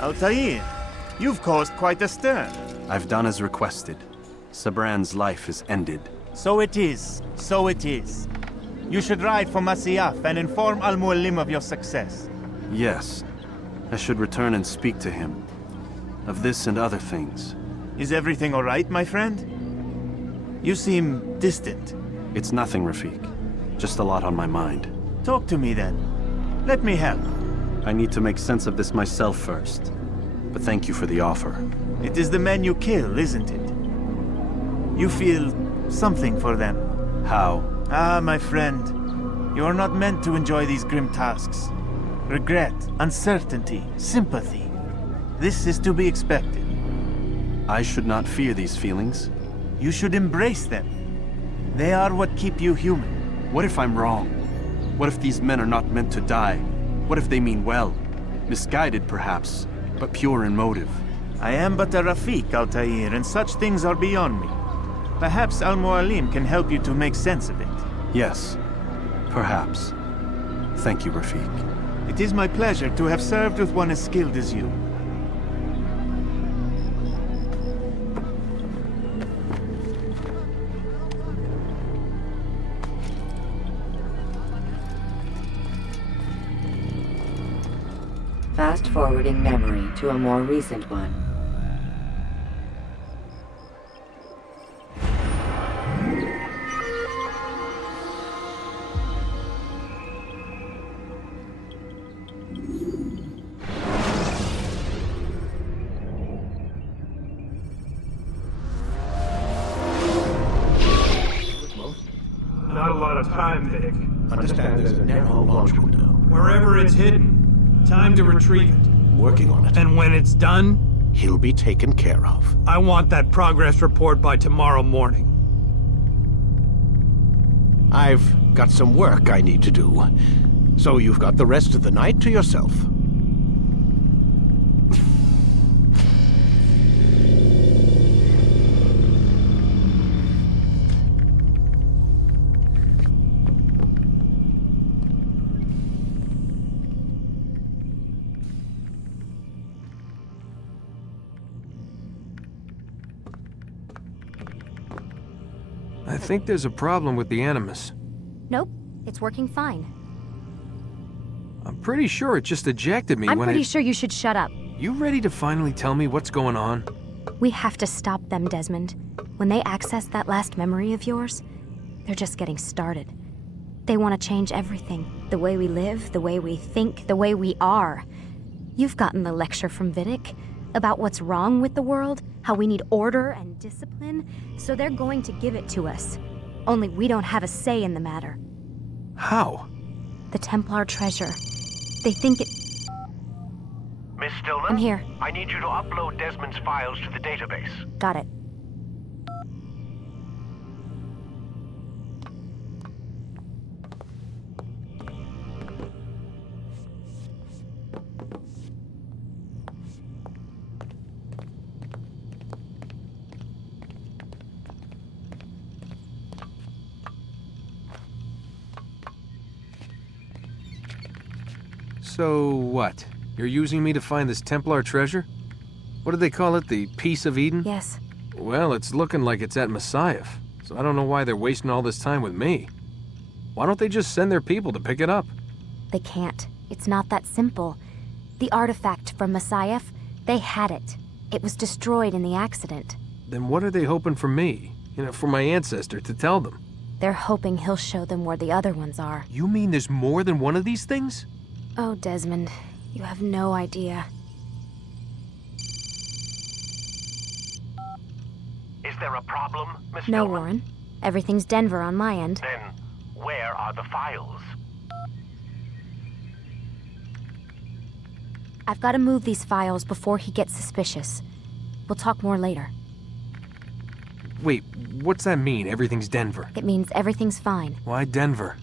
Altair, you've caused quite a stir. I've done as requested. Sabran's life is ended. So it is. So it is. You should ride for Masyaf and inform Al-Muallim of your success. Yes. I should return and speak to him. Of this and other things. Is everything all right, my friend? You seem distant. It's nothing, Rafik. Just a lot on my mind. Talk to me then. Let me help. I need to make sense of this myself first. But thank you for the offer. It is the men you kill, isn't it? You feel something for them. How? Ah, my friend. You are not meant to enjoy these grim tasks. Regret, uncertainty, sympathy. This is to be expected. I should not fear these feelings. You should embrace them. They are what keep you human. What if I'm wrong? What if these men are not meant to die? What if they mean well? Misguided, perhaps, but pure in motive. I am but a Rafik, Altair, and such things are beyond me. Perhaps Al-Muallim can help you to make sense of it. Yes, perhaps. Thank you, Rafik. It is my pleasure to have served with one as skilled as you. Fast-forwarding memory to a more recent one. Not a lot of time, Vic. Understand there's a narrow launch window. Wherever it's hidden, time to retrieve it. Working on it. And when it's done, He'll be taken care of. I want that progress report by tomorrow morning. I've got some work I need to do. So you've got the rest of the night to yourself. I think there's a problem with the Animus. Nope, it's working fine. I'm pretty sure it just ejected me I'm when pretty sure you should shut up. You ready to finally tell me what's going on? We have to stop them, Desmond. When they access that last memory of yours, they're just getting started. They want to change everything. The way we live, the way we think, the way we are. You've gotten the lecture from Vidic about what's wrong with the world, how we need order and discipline, so they're going to give it to us. Only we don't have a say in the matter. How? The Templar treasure. They think it... Miss Stillman? I'm here. I need you to upload Desmond's files to the database. Got it. So what? You're using me to find this Templar treasure? What do they call it, the Piece of Eden? Yes. Well, it's looking like it's at Masyaf, so I don't know why they're wasting all this time with me. Why don't they just send their people to pick it up? They can't. It's not that simple. The artifact from Masyaf, they had it. It was destroyed in the accident. Then what are they hoping for me? For my ancestor to tell them? They're hoping he'll show them where the other ones are. You mean there's more than one of these things? Oh, Desmond, you have no idea. Is there a problem, Miss No, Stillman? Warren. Everything's Denver on my end. Then, where are the files? I've got to move these files before he gets suspicious. We'll talk more later. Wait, what's that mean, everything's Denver? It means everything's fine. Why Denver?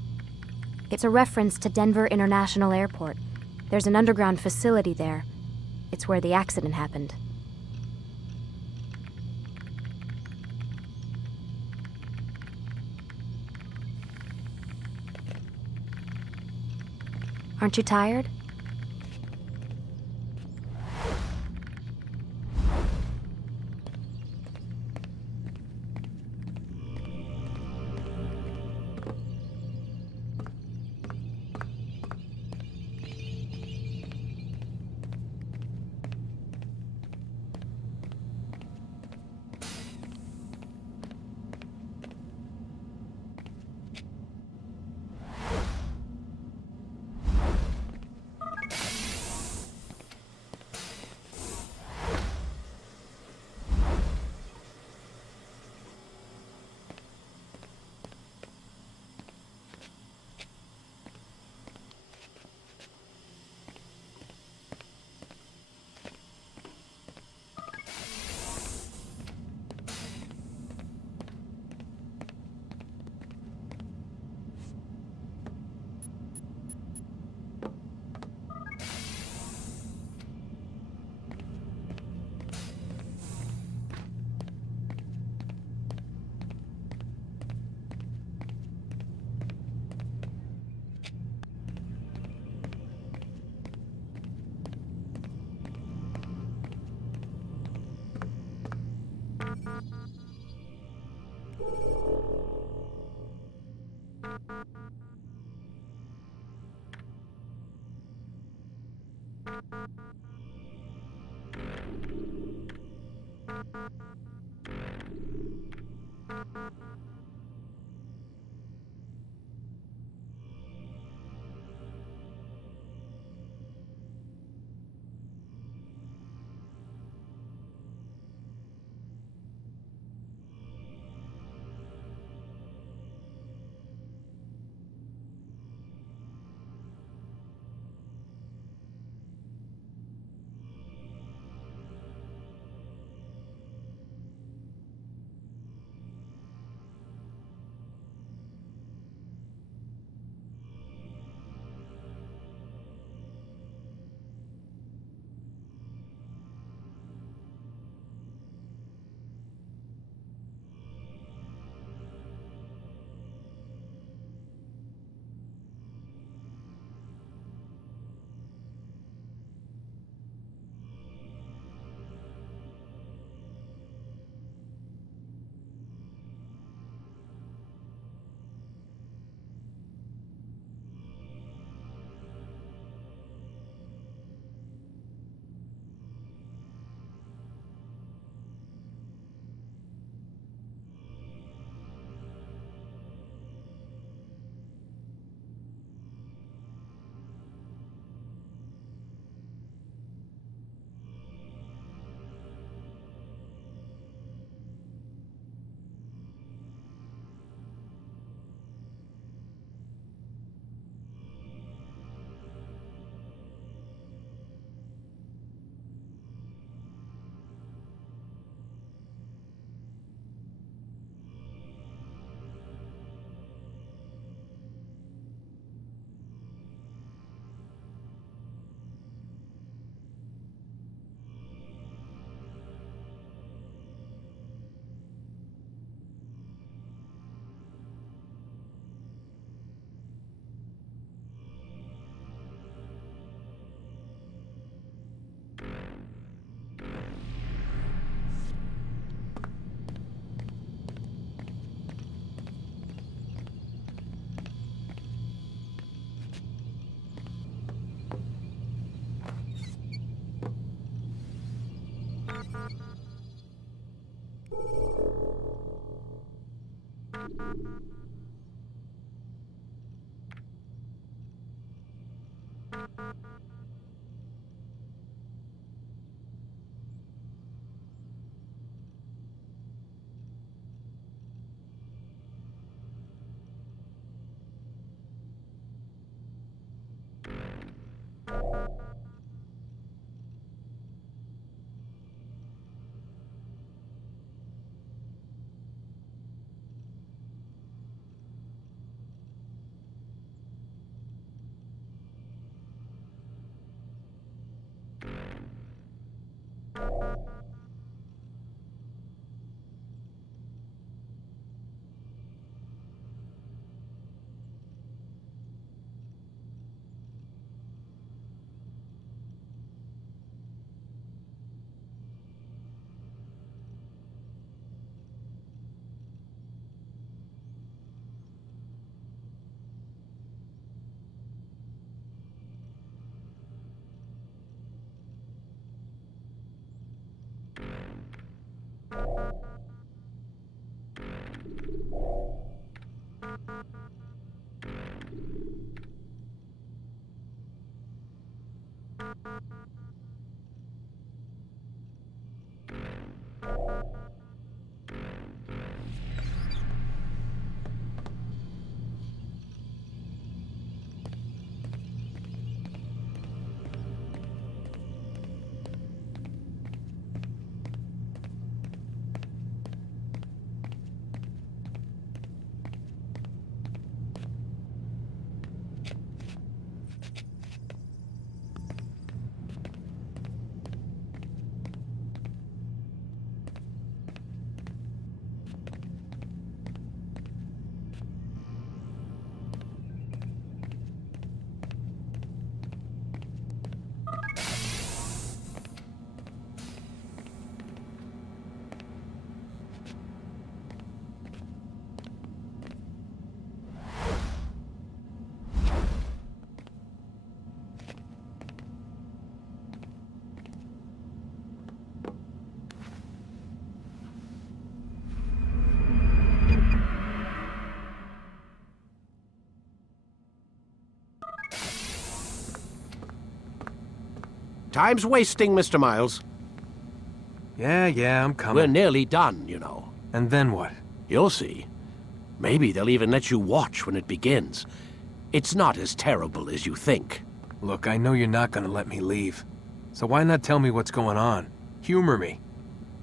It's a reference to Denver International Airport. There's an underground facility there. It's where the accident happened. Aren't you tired? Time's wasting, Mr. Miles. Yeah, I'm coming. We're nearly done, you know. And then what? You'll see. Maybe they'll even let you watch when it begins. It's not as terrible as you think. Look, I know you're not gonna let me leave. So why not tell me what's going on? Humor me.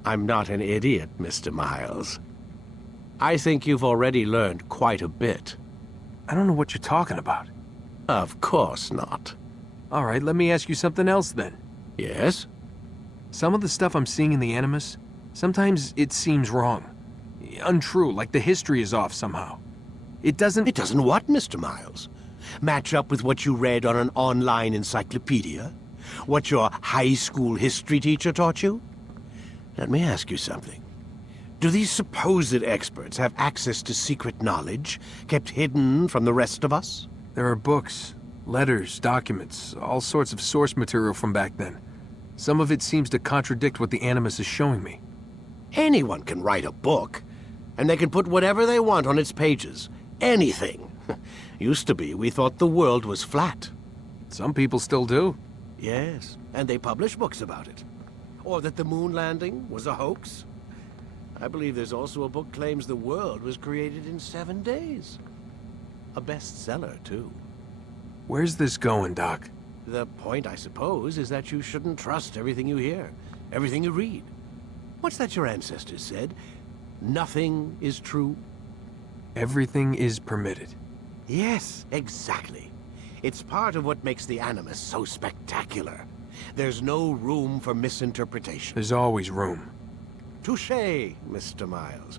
I'm not an idiot, Mr. Miles. I think you've already learned quite a bit. I don't know what you're talking about. Of course not. All right, let me ask you something else then. Yes? Some of the stuff I'm seeing in the Animus, sometimes it seems wrong. Untrue, like the history is off somehow. It doesn't... It doesn't what, Mr. Miles? Match up with what you read on an online encyclopedia? What your high school history teacher taught you? Let me ask you something. Do these supposed experts have access to secret knowledge kept hidden from the rest of us? There are books, letters, documents, all sorts of source material from back then. Some of it seems to contradict what the Animus is showing me. Anyone can write a book, and they can put whatever they want on its pages. Anything. Used to be, we thought the world was flat. Some people still do. Yes, and they publish books about it. Or that the moon landing was a hoax. I believe there's also a book claims the world was created in 7 days. A bestseller, too. Where's this going, Doc? The point, I suppose, is that you shouldn't trust everything you hear, everything you read. What's that your ancestors said? Nothing is true? Everything is permitted. Yes, exactly. It's part of what makes the Animus so spectacular. There's no room for misinterpretation. There's always room. Touché, Mr. Miles.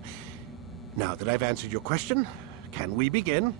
Now that I've answered your question, can we begin?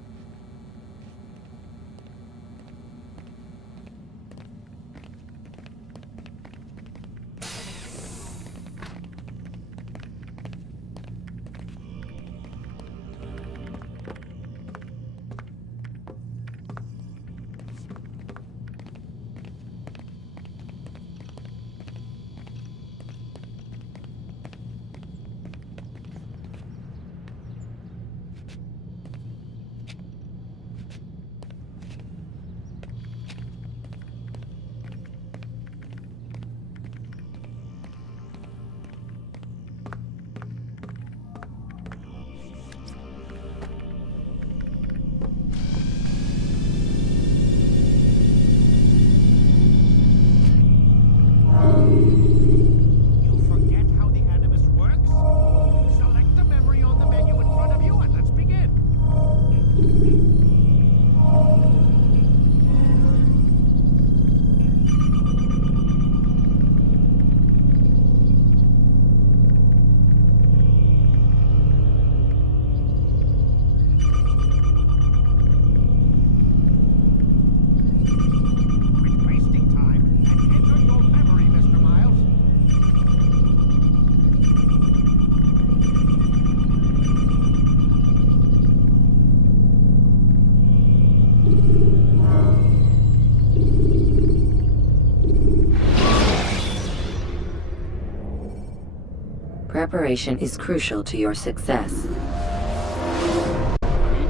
Preparation is crucial to your success.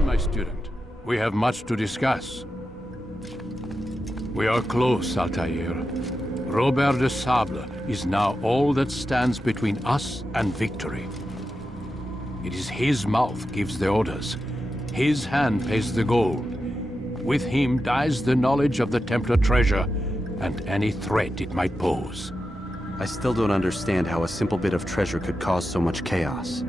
My student, we have much to discuss. We are close, Altair. Robert de Sable is now all that stands between us and victory. It is his mouth gives the orders. His hand pays the gold. With him dies the knowledge of the Templar treasure and any threat it might pose. I still don't understand how a simple bit of treasure could cause so much chaos.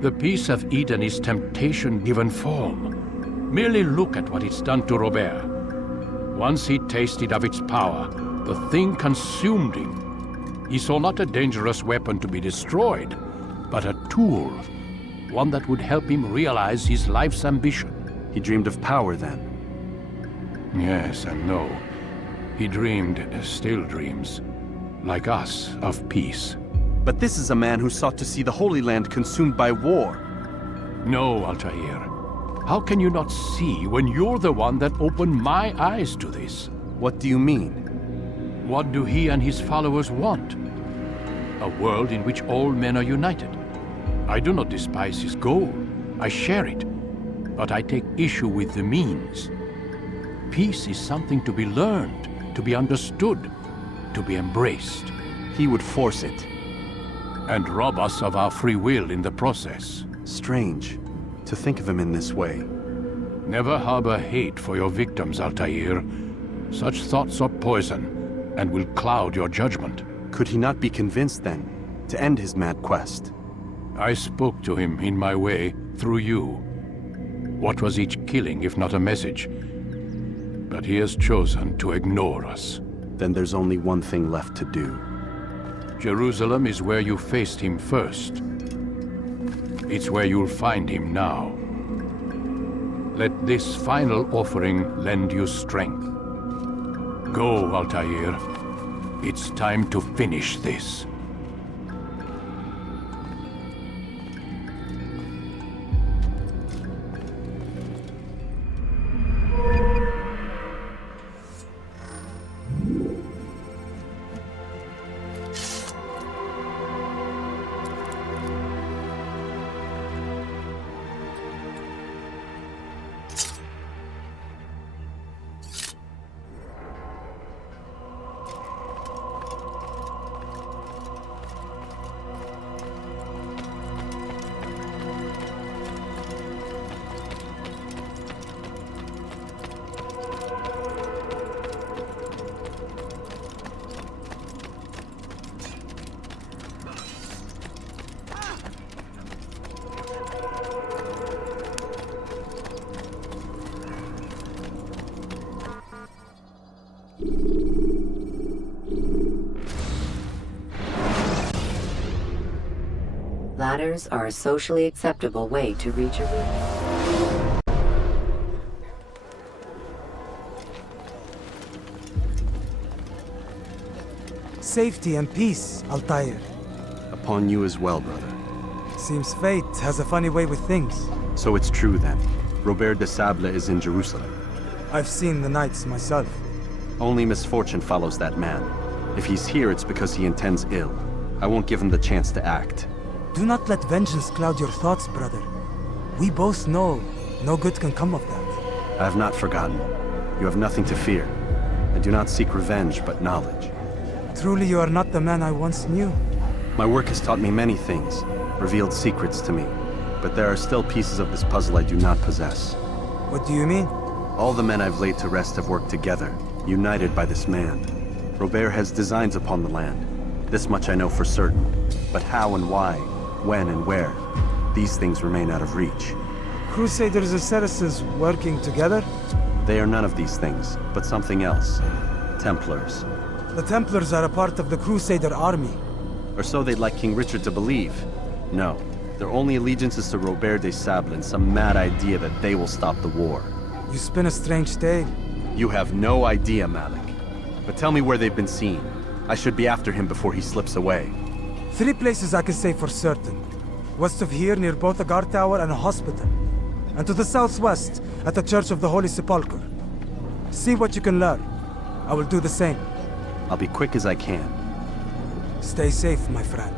The Peace of Eden is temptation given form. Merely look at what it's done to Robert. Once he tasted of its power, the thing consumed him. He saw not a dangerous weapon to be destroyed, but a tool. One that would help him realize his life's ambition. He dreamed of power then. Yes and no. He dreamed, still dreams, like us, of peace. But this is a man who sought to see the Holy Land consumed by war. No, Altair. How can you not see when you're the one that opened my eyes to this? What do you mean? What do he and his followers want? A world in which all men are united. I do not despise his goal. I share it. But I take issue with the means. Peace is something to be learned, to be understood, to be embraced. He would force it. And rob us of our free will in the process. Strange to think of him in this way. Never harbor hate for your victims, Altair. Such thoughts are poison, and will cloud your judgment. Could he not be convinced, then, to end his mad quest? I spoke to him in my way, through you. What was each killing if not a message? But he has chosen to ignore us. Then there's only one thing left to do. Jerusalem is where you faced him first. It's where you'll find him now. Let this final offering lend you strength. Go, Altair. It's time to finish this. Ladders are a socially acceptable way to reach a room. Safety and peace, Altair. Upon you as well, brother. Seems fate has a funny way with things. So it's true, then. Robert de Sable is in Jerusalem. I've seen the knights myself. Only misfortune follows that man. If he's here, it's because he intends ill. I won't give him the chance to act. Do not let vengeance cloud your thoughts, brother. We both know no good can come of that. I have not forgotten. You have nothing to fear. I do not seek revenge, but knowledge. Truly you are not the man I once knew. My work has taught me many things, revealed secrets to me. But there are still pieces of this puzzle I do not possess. What do you mean? All the men I've laid to rest have worked together, united by this man. Robert has designs upon the land. This much I know for certain. But how and why, when and where, these things remain out of reach. Crusaders and Saracens working together? They are none of these things, but something else. Templars. The Templars are a part of the Crusader army. Or so they'd like King Richard to believe. No, their only allegiance is to Robert de Sable and some mad idea that they will stop the war. You spin a strange tale. You have no idea, Malik. But tell me where they've been seen. I should be after him before he slips away. 3 places I can say for certain. West of here, near both a guard tower and a hospital. And to the southwest, at the Church of the Holy Sepulchre. See what you can learn. I will do the same. I'll be quick as I can. Stay safe, my friend.